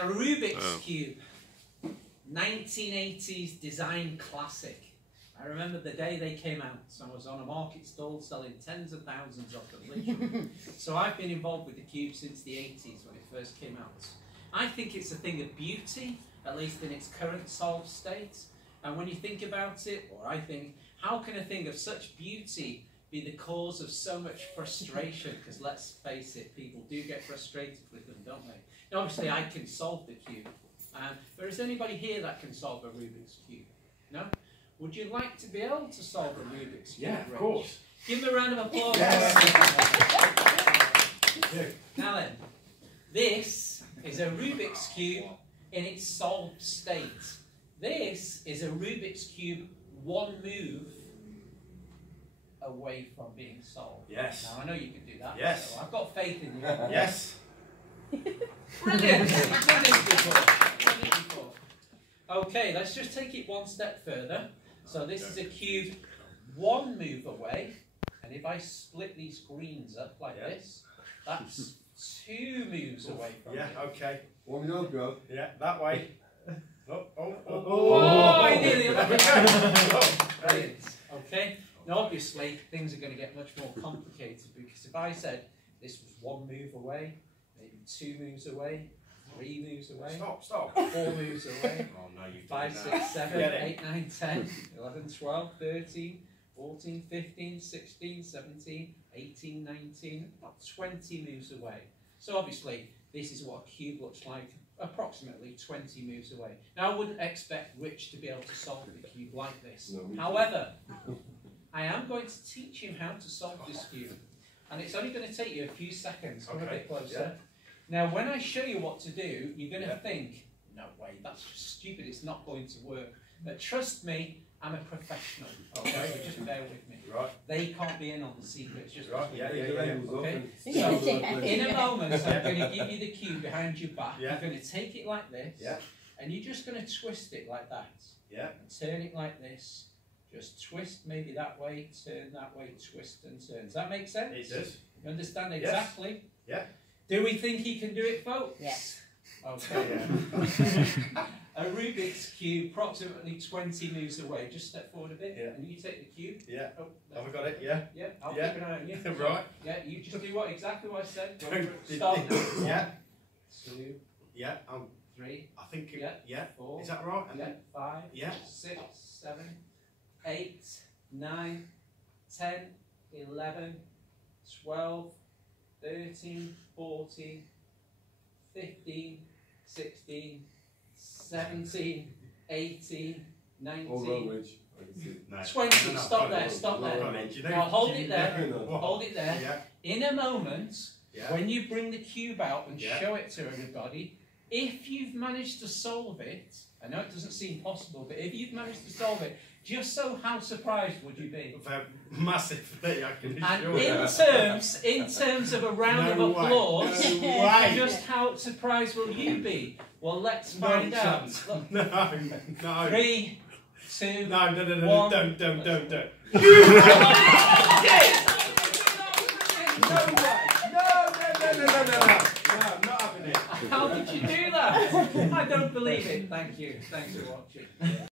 A Rubik's Cube, 1980s design classic. I remember the day they came out. So I was on a market stall selling tens of thousands of them, literally. So I've been involved with the cube since the 80s when it first came out. I think it's a thing of beauty, at least in its current solved state. And when you think about it, or I think, how can a thing of such beauty be the cause of so much frustration? Because let's face it, people do get frustrated with them, don't they? Now, obviously, I can solve the cube. But is anybody here that can solve a Rubik's Cube? No? Would you like to be able to solve a Rubik's Cube? Yeah, of course. Give them a round of applause. Yes. Now then, this is a Rubik's Cube in its solved state. This is a Rubik's Cube one move away from being solved. Yes. Now I know you can do that. Yes. So I've got faith in you. Yes. Brilliant. You've done this before. Okay, let's just take it one step further. So this is a cube one move away, and if I split these greens up like this, that's two moves away from it. Yeah, okay. Warm it up, bro. Yeah, that way. Oh, I nearly Brilliant. Okay. Now obviously things are going to get much more complicated, because if I said this was one move away, maybe two moves away, 3 moves away, Stop. 4 moves away, Oh no, you've 5, done 6, that. 7, Get it. 8, 9, 10, 11, 12, 13, 14, 15, 16, 17, 18, 19, about 20 moves away. So obviously this is what a cube looks like, approximately 20 moves away. Now I wouldn't expect Rich to be able to solve the cube like this. No, however, I am going to teach him how to solve this cube. And it's only going to take you a few seconds. Come a bit closer. Now, when I show you what to do, you're going to think, no way, that's just stupid, it's not going to work. But trust me, I'm a professional, okay? So just bear with me. Right. They can't be in on the secrets, just Right, yeah. okay? So, in a moment, I'm going to give you the cube behind your back. Yeah. You're going to take it like this, Yeah. and you're just going to twist it like that. Yeah. And turn it like this. Just twist maybe that way, turn that way, twist and turn. Does that make sense? It does. You understand exactly? Yeah. Do we think he can do it, folks? Yes. Okay. A Rubik's Cube, approximately 20 moves away. Just step forward a bit, and you take the cube. Yeah. Oh, Have I got it? Yeah. yeah, I'll Yeah. keep an eye on you. Right. Yeah, you just do exactly what I said. Don't- Start now. Yeah. 2, Yeah. 3, I think. Yeah. Yeah. 4, Is that right? And yeah, then. 5, Yeah. 6, 7, 8, 9, 10, 11, 12, 13, 14, 15, 16, 17, 18, 19, No. 20. No, Stop got there, it. stop Got there. it. Do you Now hold it there. What? Hold it there. Yeah. In a moment, Yeah. when you bring the cube out and Yeah. show it to everybody, if you've managed to solve it, I know it doesn't seem possible, but if you've managed to solve it, just so how surprised would you be? Massively, I can And assure in terms of a round No of way. applause, No way. just how surprised will you be? Well, let's find out. Look, No, no. 3, 2, No, 1. don't. Yes! No way! No, not having it. How did you do that? I don't believe it. Thank you. Thanks for watching.